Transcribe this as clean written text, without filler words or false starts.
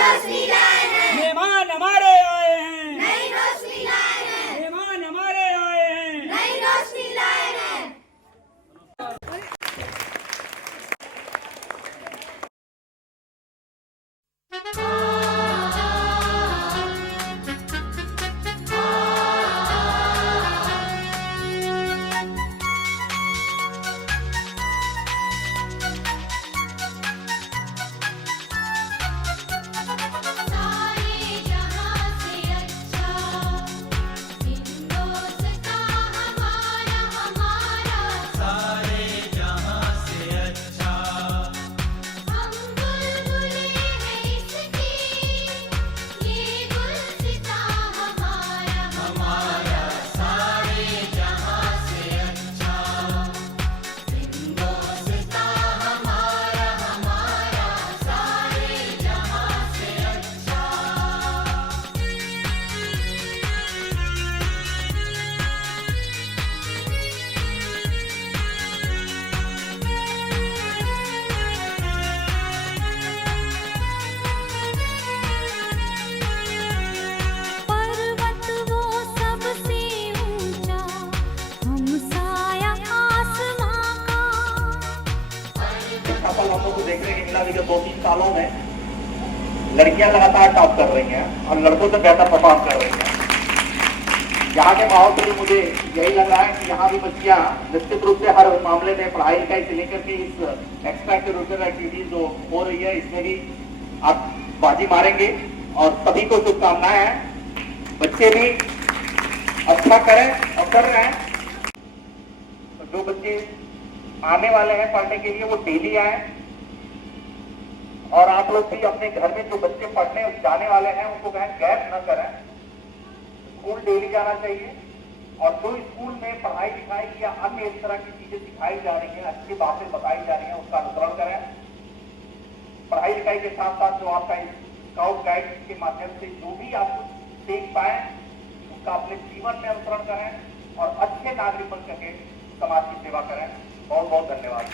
रोशनी लाए हैं, मेहमान हमारे आए हैं, नई रोशनी लाए हैं, मेहमान हमारे आए हैं, नई रोशनी लाए हैं। हम लोग को देख रहे हैं कि विगत 2-3 सालों में लड़कियां लगातार टॉप कर रही हैं और लड़कों से बेहतर परफॉर्म कर रही हैं। यहाँ के माहौल से मुझे यही लग रहा है कि यहाँ भी बच्चियाँ निश्चित रूप से हर मामले में पढ़ाई लिखाई से लेकर के इस एक्स्ट्रा करिकुलर एक्टिविटीज जो हो रही है इसमें भी आप बाजी मारेंगे और सभी को शुभकामनाएं हैं। बच्चे भी अच्छा करें और कर रहे हैं। जो बच्चे आने वाले हैं पढ़ने के लिए वो डेली आए और आप लोग भी अपने घर में जो बच्चे पढ़ने जाने वाले हैं उनको कहें गैप न करें, स्कूल डेली जाना चाहिए। और जो स्कूल में पढ़ाई लिखाई या अन्य इस तरह की चीजें सिखाई जा रही हैं, अच्छी बातें बताई जा रही हैं, उसका अनुसरण करें। पढ़ाई लिखाई के साथ साथ जो आपका स्काउट गाइड के माध्यम से जो भी आप सीख पाए उसका अपने जीवन में अनुसरण करें और अच्छे नागरिक बन करके समाज की सेवा करें। बहुत बहुत धन्यवाद।